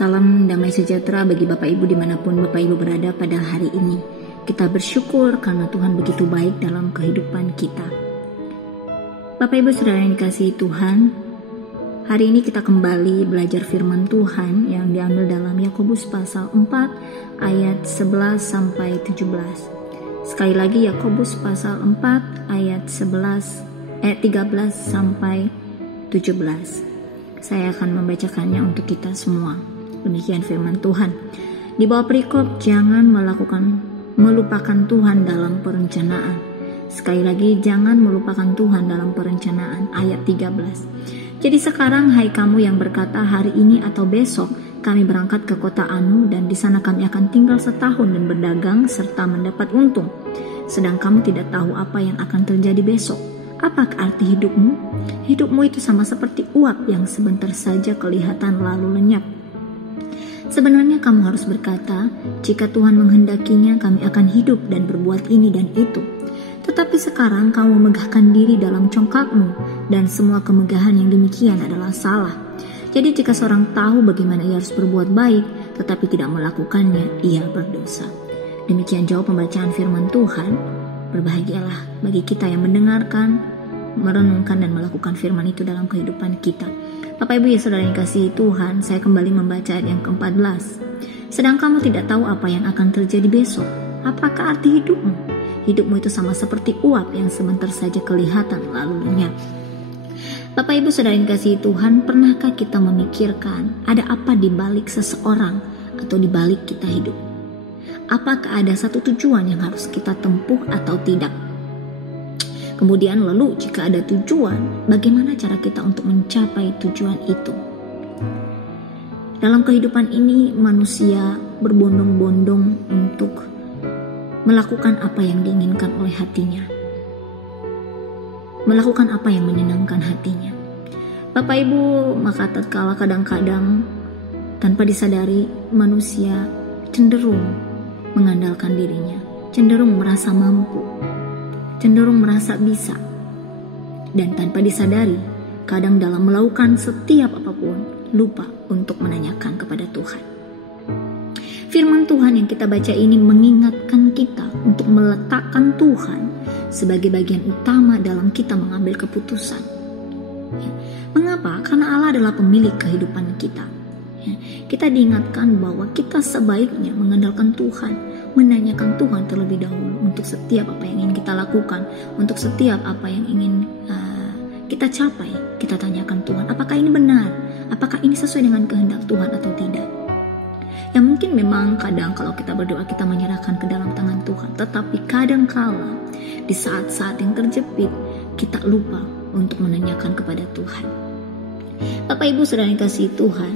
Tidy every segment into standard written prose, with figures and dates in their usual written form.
Salam damai sejahtera bagi Bapak Ibu dimanapun Bapak Ibu berada pada hari ini. Kita bersyukur karena Tuhan begitu baik dalam kehidupan kita. Bapak Ibu saudara yang dikasihi Tuhan, hari ini kita kembali belajar firman Tuhan yang diambil dalam Yakobus pasal 4 ayat 11 sampai 17. Sekali lagi Yakobus pasal 4 ayat 13 sampai 17. Saya akan membacakannya untuk kita semua. Demikian firman Tuhan. Di bawah perikop, jangan melupakan Tuhan dalam perencanaan. Sekali lagi, jangan melupakan Tuhan dalam perencanaan. Ayat 13. Jadi sekarang, hai kamu yang berkata hari ini atau besok kami berangkat ke kota Anu dan di sana kami akan tinggal setahun dan berdagang serta mendapat untung. Sedang kamu tidak tahu apa yang akan terjadi besok. Apa arti hidupmu? Hidupmu itu sama seperti uap yang sebentar saja kelihatan lalu lenyap. Sebenarnya kamu harus berkata, jika Tuhan menghendakinya kami akan hidup dan berbuat ini dan itu. Tetapi sekarang kamu memegahkan diri dalam congkakmu dan semua kemegahan yang demikian adalah salah. Jadi jika seorang tahu bagaimana ia harus berbuat baik tetapi tidak melakukannya, ia berdosa. Demikian jauh pembacaan firman Tuhan. Berbahagialah bagi kita yang mendengarkan, merenungkan dan melakukan firman itu dalam kehidupan kita. Bapak Ibu ya saudara yang kasih Tuhan, saya kembali membaca ayat yang ke-14. Sedang kamu tidak tahu apa yang akan terjadi besok. Apakah arti hidupmu? Hidupmu itu sama seperti uap yang sebentar saja kelihatan lalu lenyap. Bapak Ibu saudara yang kasih Tuhan, pernahkah kita memikirkan ada apa di balik seseorang atau di balik kita hidup? Apakah ada satu tujuan yang harus kita tempuh atau tidak? Kemudian lalu jika ada tujuan, bagaimana cara kita untuk mencapai tujuan itu? Dalam kehidupan ini manusia berbondong-bondong untuk melakukan apa yang diinginkan oleh hatinya. Melakukan apa yang menyenangkan hatinya. Bapak Ibu, maka tatkala kadang-kadang tanpa disadari manusia cenderung mengandalkan dirinya, cenderung merasa mampu, cenderung merasa bisa, dan tanpa disadari kadang dalam melakukan setiap apapun lupa untuk menanyakan kepada Tuhan. Firman Tuhan yang kita baca ini mengingatkan kita untuk meletakkan Tuhan sebagai bagian utama dalam kita mengambil keputusan. Mengapa? Karena Allah adalah pemilik kehidupan kita. Kita diingatkan bahwa kita sebaiknya mengandalkan Tuhan, menanyakan Tuhan terlebih dahulu untuk setiap apa yang ingin kita lakukan, untuk setiap apa yang ingin kita capai. Kita tanyakan Tuhan, apakah ini benar? Apakah ini sesuai dengan kehendak Tuhan atau tidak? Ya mungkin memang kadang kalau kita berdoa kita menyerahkan ke dalam tangan Tuhan, tetapi kadang kala di saat-saat yang terjepit kita lupa untuk menanyakan kepada Tuhan. Bapak Ibu saudara yang kasih Tuhan,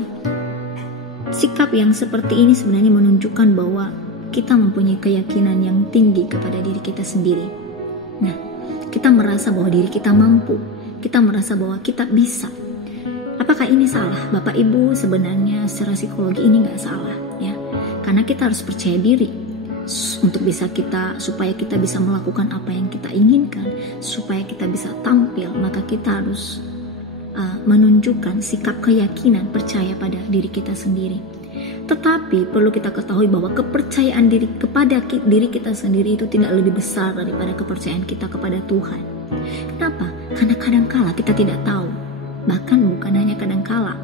sikap yang seperti ini sebenarnya menunjukkan bahwa kita mempunyai keyakinan yang tinggi kepada diri kita sendiri. Nah, kita merasa bahwa diri kita mampu, kita merasa bahwa kita bisa. Apakah ini salah? Bapak Ibu, sebenarnya secara psikologi ini nggak salah, ya. Karena kita harus percaya diri supaya kita bisa melakukan apa yang kita inginkan, supaya kita bisa tampil, maka kita harus menunjukkan sikap keyakinan, percaya pada diri kita sendiri. Tetapi perlu kita ketahui bahwa kepercayaan diri kepada diri kita sendiri itu tidak lebih besar daripada kepercayaan kita kepada Tuhan. Kenapa? Karena kadangkala kita tidak tahu. Bahkan bukan hanya kadangkala,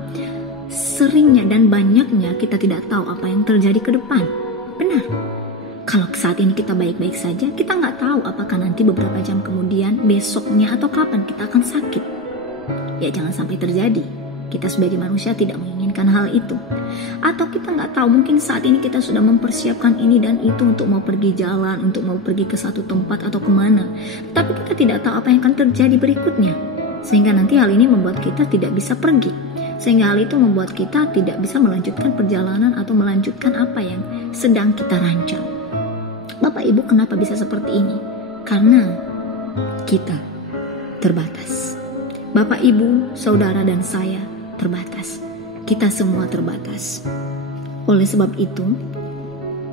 seringnya dan banyaknya kita tidak tahu apa yang terjadi ke depan. Benar. Kalau saat ini kita baik-baik saja, kita nggak tahu apakah nanti beberapa jam kemudian, besoknya atau kapan kita akan sakit. Ya jangan sampai terjadi. Kita sebagai manusia tidak menginginkan hal itu. Atau kita nggak tahu, mungkin saat ini kita sudah mempersiapkan ini dan itu untuk mau pergi jalan, untuk mau pergi ke satu tempat atau kemana. Tapi kita tidak tahu apa yang akan terjadi berikutnya. Sehingga nanti hal ini membuat kita tidak bisa pergi. Sehingga hal itu membuat kita tidak bisa melanjutkan perjalanan atau melanjutkan apa yang sedang kita rancang. Bapak Ibu, kenapa bisa seperti ini? Karena kita terbatas. Bapak Ibu, saudara dan saya terbatas. Kita semua terbatas. Oleh sebab itu,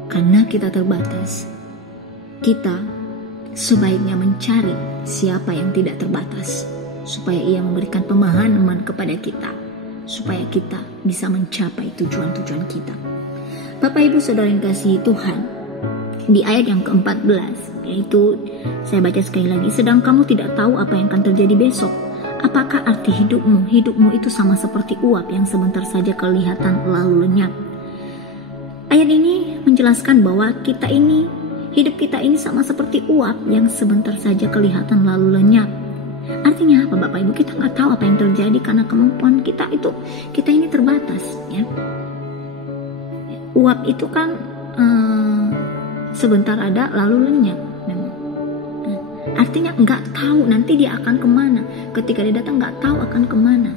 karena kita terbatas, kita sebaiknya mencari siapa yang tidak terbatas, supaya ia memberikan pemahaman kepada kita supaya kita bisa mencapai tujuan-tujuan kita. Bapak Ibu Saudara yang kasih Tuhan, di ayat yang ke-14, yaitu saya baca sekali lagi, sedang kamu tidak tahu apa yang akan terjadi besok. Apakah arti hidupmu? Hidupmu itu sama seperti uap yang sebentar saja kelihatan lalu lenyap. Ayat ini menjelaskan bahwa hidup kita ini sama seperti uap yang sebentar saja kelihatan lalu lenyap. Artinya apa Bapak Ibu? Kita nggak tahu apa yang terjadi karena kemampuan kita ini terbatas, ya. Uap itu kan sebentar ada lalu lenyap. Artinya nggak tahu nanti dia akan kemana. Ketika dia datang nggak tahu akan kemana.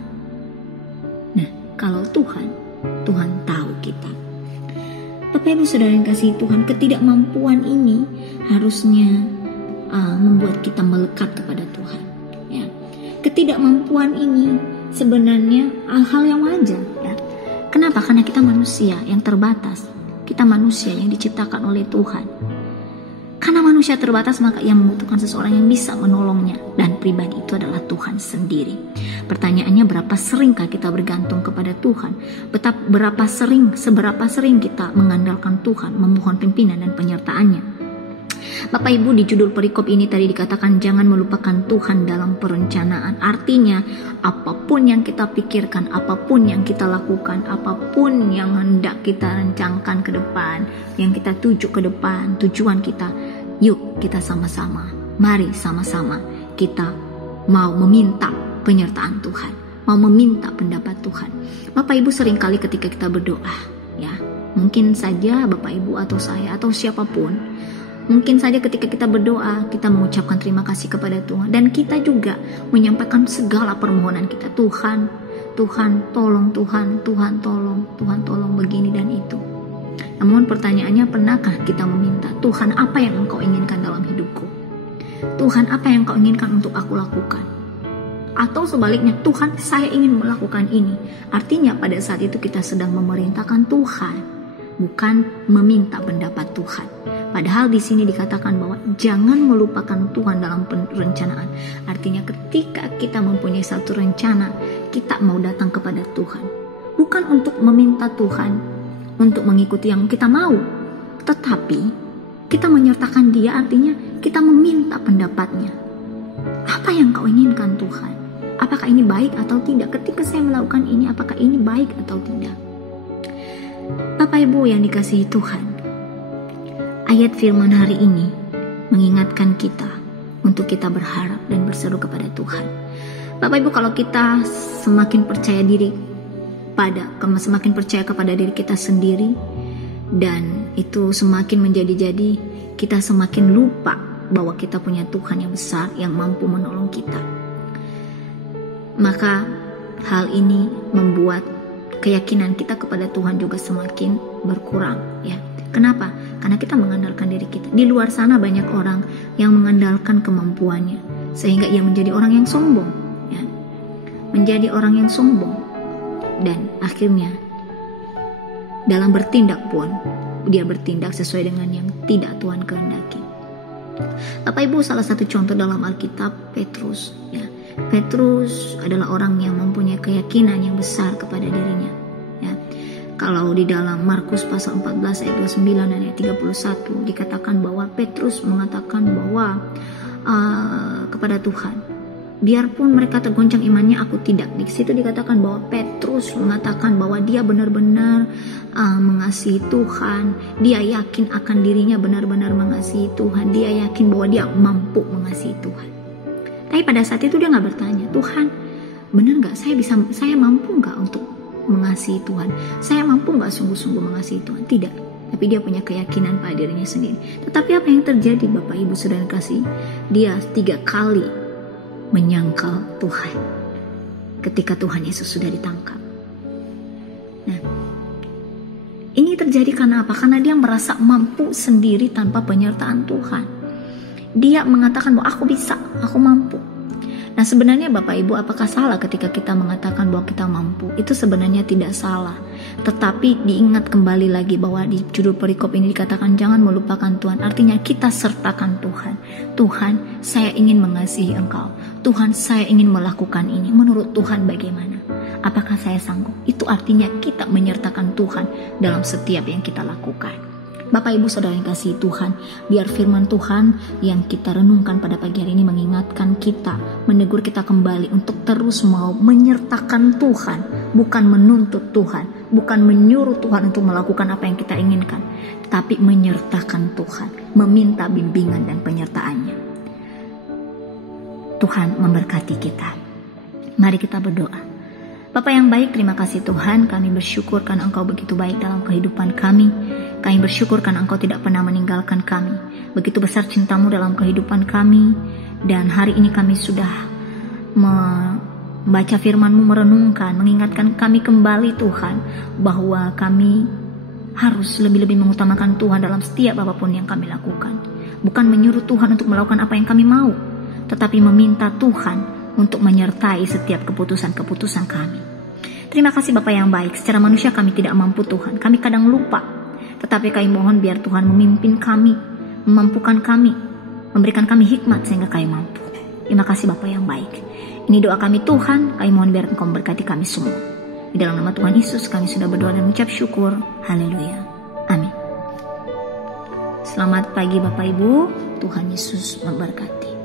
Nah, kalau Tuhan tahu kita. Bapak Ibu Saudara yang kasih Tuhan, ketidakmampuan ini harusnya membuat kita melekat kepada Tuhan. Ya. Ketidakmampuan ini sebenarnya hal yang wajar. Ya. Kenapa? Karena kita manusia yang terbatas. Kita manusia yang diciptakan oleh Tuhan. Karena manusia terbatas, maka ia membutuhkan seseorang yang bisa menolongnya. Dan pribadi itu adalah Tuhan sendiri. Pertanyaannya, berapa seringkah kita bergantung kepada Tuhan? Seberapa sering kita mengandalkan Tuhan, memohon pimpinan dan penyertaannya? Bapak Ibu, di judul perikop ini tadi dikatakan jangan melupakan Tuhan dalam perencanaan. Artinya apapun yang kita pikirkan, apapun yang kita lakukan, apapun yang hendak kita rencangkan ke depan, yang kita tuju ke depan, tujuan kita, yuk kita sama-sama, mari sama-sama kita mau meminta penyertaan Tuhan, mau meminta pendapat Tuhan. Bapak Ibu, seringkali ketika kita berdoa, ya, mungkin saja Bapak Ibu atau saya atau siapapun, mungkin saja ketika kita berdoa, kita mengucapkan terima kasih kepada Tuhan. Dan kita juga menyampaikan segala permohonan kita. Tuhan tolong, Tuhan tolong begini dan itu. Namun pertanyaannya, pernahkah kita meminta, Tuhan apa yang Engkau inginkan dalam hidupku? Tuhan apa yang Engkau inginkan untuk aku lakukan? Atau sebaliknya, Tuhan saya ingin melakukan ini. Artinya pada saat itu kita sedang memerintahkan Tuhan, bukan meminta pendapat Tuhan. Padahal di sini dikatakan bahwa jangan melupakan Tuhan dalam perencanaan. Artinya ketika kita mempunyai satu rencana, kita mau datang kepada Tuhan. Bukan untuk meminta Tuhan untuk mengikuti yang kita mau, tetapi kita menyertakan Dia, artinya kita meminta pendapatnya. Apa yang Kau inginkan Tuhan? Apakah ini baik atau tidak? Ketika saya melakukan ini, apakah ini baik atau tidak? Bapak Ibu yang dikasihi Tuhan, ayat firman hari ini mengingatkan kita untuk kita berharap dan berseru kepada Tuhan. Bapak Ibu, kalau kita semakin percaya kepada diri kita sendiri, dan itu semakin menjadi-jadi, kita semakin lupa bahwa kita punya Tuhan yang besar yang mampu menolong kita. Maka hal ini membuat keyakinan kita kepada Tuhan juga semakin berkurang, ya. Kenapa? Karena kita mengandalkan diri kita. Di luar sana banyak orang yang mengandalkan kemampuannya, sehingga ia menjadi orang yang sombong, ya. Menjadi orang yang sombong, dan akhirnya dalam bertindak pun dia bertindak sesuai dengan yang tidak Tuhan kehendaki. Bapak Ibu, salah satu contoh dalam Alkitab, Petrus, ya. Petrus adalah orang yang mempunyai keyakinan yang besar kepada dirinya, ya. Kalau di dalam Markus pasal 14 ayat 29 dan ayat 31 dikatakan bahwa Petrus mengatakan bahwa kepada Tuhan, biarpun mereka tergoncang imannya, aku tidak. Di situ dikatakan bahwa Petrus mengatakan bahwa dia benar-benar mengasihi Tuhan. Dia yakin akan dirinya benar-benar mengasihi Tuhan. Dia yakin bahwa dia mampu mengasihi Tuhan. Tapi pada saat itu dia nggak bertanya, Tuhan, benar nggak saya mampu nggak untuk mengasihi Tuhan? Saya mampu nggak sungguh-sungguh mengasihi Tuhan? Tidak. Tapi dia punya keyakinan pada dirinya sendiri. Tetapi apa yang terjadi, Bapak Ibu Saudara kasih? Dia 3 kali menyangkal Tuhan ketika Tuhan Yesus sudah ditangkap. Nah, ini terjadi karena apa? Karena dia merasa mampu sendiri tanpa penyertaan Tuhan. Dia mengatakan bahwa aku bisa, aku mampu. Nah, sebenarnya Bapak Ibu, apakah salah ketika kita mengatakan bahwa kita mampu? Itu sebenarnya tidak salah. Tetapi diingat kembali lagi bahwa di judul perikop ini dikatakan jangan melupakan Tuhan. Artinya kita sertakan Tuhan. Tuhan, saya ingin mengasihi Engkau. Tuhan, saya ingin melakukan ini. Menurut Tuhan bagaimana? Apakah saya sanggup? Itu artinya kita menyertakan Tuhan dalam setiap yang kita lakukan. Bapak Ibu Saudara yang kasih Tuhan, biar firman Tuhan yang kita renungkan pada pagi hari ini mengingatkan kita, menegur kita kembali untuk terus mau menyertakan Tuhan, bukan menuntut Tuhan, bukan menyuruh Tuhan untuk melakukan apa yang kita inginkan, tapi menyertakan Tuhan, meminta bimbingan dan penyertaannya. Tuhan memberkati kita. Mari kita berdoa. Bapa yang baik, terima kasih Tuhan, kami bersyukur karena Engkau begitu baik dalam kehidupan kami. Kami bersyukur karena Engkau tidak pernah meninggalkan kami. Begitu besar cinta-Mu dalam kehidupan kami. Dan hari ini kami sudah membaca firman-Mu, merenungkan, mengingatkan kami kembali Tuhan, bahwa kami harus lebih-lebih mengutamakan Tuhan dalam setiap apapun yang kami lakukan. Bukan menyuruh Tuhan untuk melakukan apa yang kami mau, tetapi meminta Tuhan untuk menyertai setiap keputusan-keputusan kami. Terima kasih Bapa yang baik. Secara manusia kami tidak mampu Tuhan. Kami kadang lupa. Tetapi kami mohon biar Tuhan memimpin kami, memampukan kami, memberikan kami hikmat sehingga kami mampu. Terima kasih Bapa yang baik. Ini doa kami Tuhan. Kami mohon biar Engkau memberkati kami semua. Di dalam nama Tuhan Yesus kami sudah berdoa dan mengucap syukur. Haleluya. Amin. Selamat pagi Bapak Ibu. Tuhan Yesus memberkati.